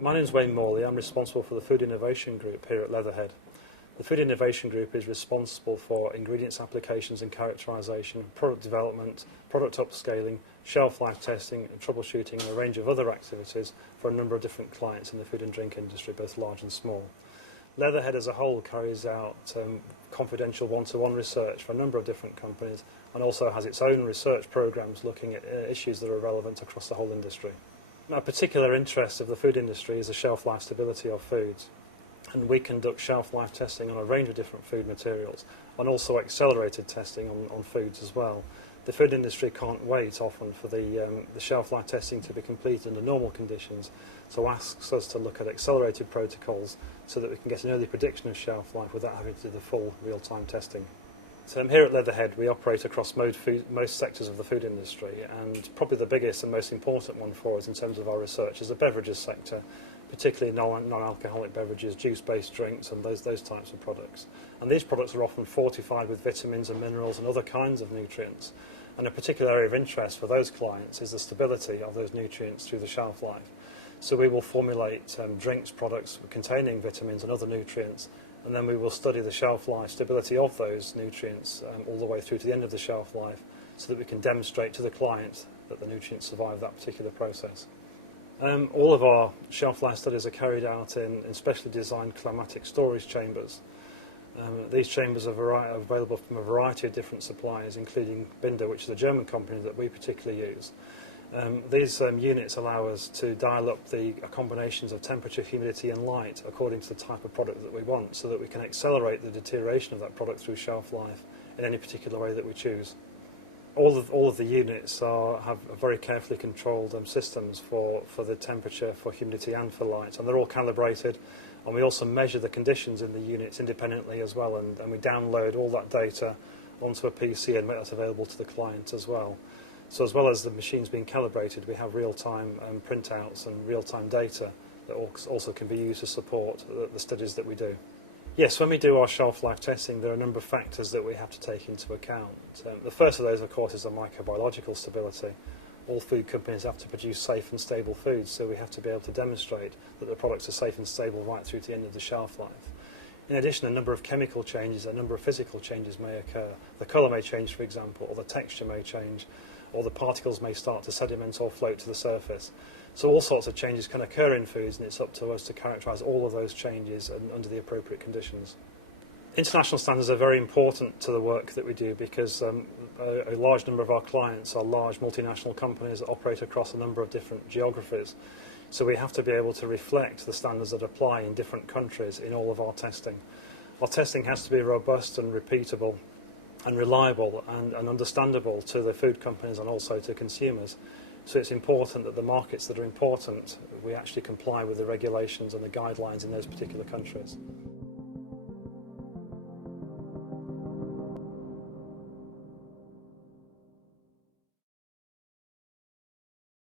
My name is Wayne Morley. I'm responsible for the Food Innovation Group here at Leatherhead. The Food Innovation Group is responsible for ingredients applications and characterisation, product development, product upscaling, shelf life testing, and troubleshooting, and a range of other activities for a number of different clients in the food and drink industry, both large and small. Leatherhead as a whole carries out confidential one-to-one research for a number of different companies and also has its own research programs looking at issues that are relevant across the whole industry. A particular interest of the food industry is the shelf life stability of foods, and we conduct shelf life testing on a range of different food materials and also accelerated testing on foods as well. The food industry can't wait often for the shelf life testing to be completed under normal conditions, so asks us to look at accelerated protocols so that we can get an early prediction of shelf life without having to do the full real-time testing. So here at Leatherhead we operate across most sectors of the food industry, and probably the biggest and most important one for us in terms of our research is the beverages sector, particularly non-alcoholic beverages, juice-based drinks and those types of products. And these products are often fortified with vitamins and minerals and other kinds of nutrients. And a particular area of interest for those clients is the stability of those nutrients through the shelf life. So we will formulate drinks products containing vitamins and other nutrients, and then we will study the shelf life stability of those nutrients all the way through to the end of the shelf life so that we can demonstrate to the client that the nutrients survive that particular process. All of our shelf life studies are carried out in specially designed climatic storage chambers. These chambers are available from a variety of different suppliers, including BINDER, which is a German company that we particularly use. These units allow us to dial up the combinations of temperature, humidity and light according to the type of product that we want, so that we can accelerate the deterioration of that product through shelf life in any particular way that we choose. All of the units have very carefully controlled systems for the temperature, for humidity and for light, and they're all calibrated, and we also measure the conditions in the units independently as well, and we download all that data onto a PC and make that available to the client as well. So as well as the machines being calibrated, we have real-time printouts and real-time data that also can be used to support the studies that we do. Yes, when we do our shelf life testing, there are a number of factors that we have to take into account. The first of those, of course, is the microbiological stability. All food companies have to produce safe and stable foods, so we have to be able to demonstrate that the products are safe and stable right through to the end of the shelf life. In addition, a number of chemical changes, a number of physical changes may occur. The colour may change, for example, or the texture may change, or the particles may start to sediment or float to the surface. So all sorts of changes can occur in foods, and it's up to us to characterise all of those changes under the appropriate conditions. International standards are very important to the work that we do because a large number of our clients are large multinational companies that operate across a number of different geographies. So we have to be able to reflect the standards that apply in different countries in all of our testing. Our testing has to be robust and repeatable and reliable and understandable to the food companies and also to consumers. So it's important that the markets that are important, we actually comply with the regulations and the guidelines in those particular countries.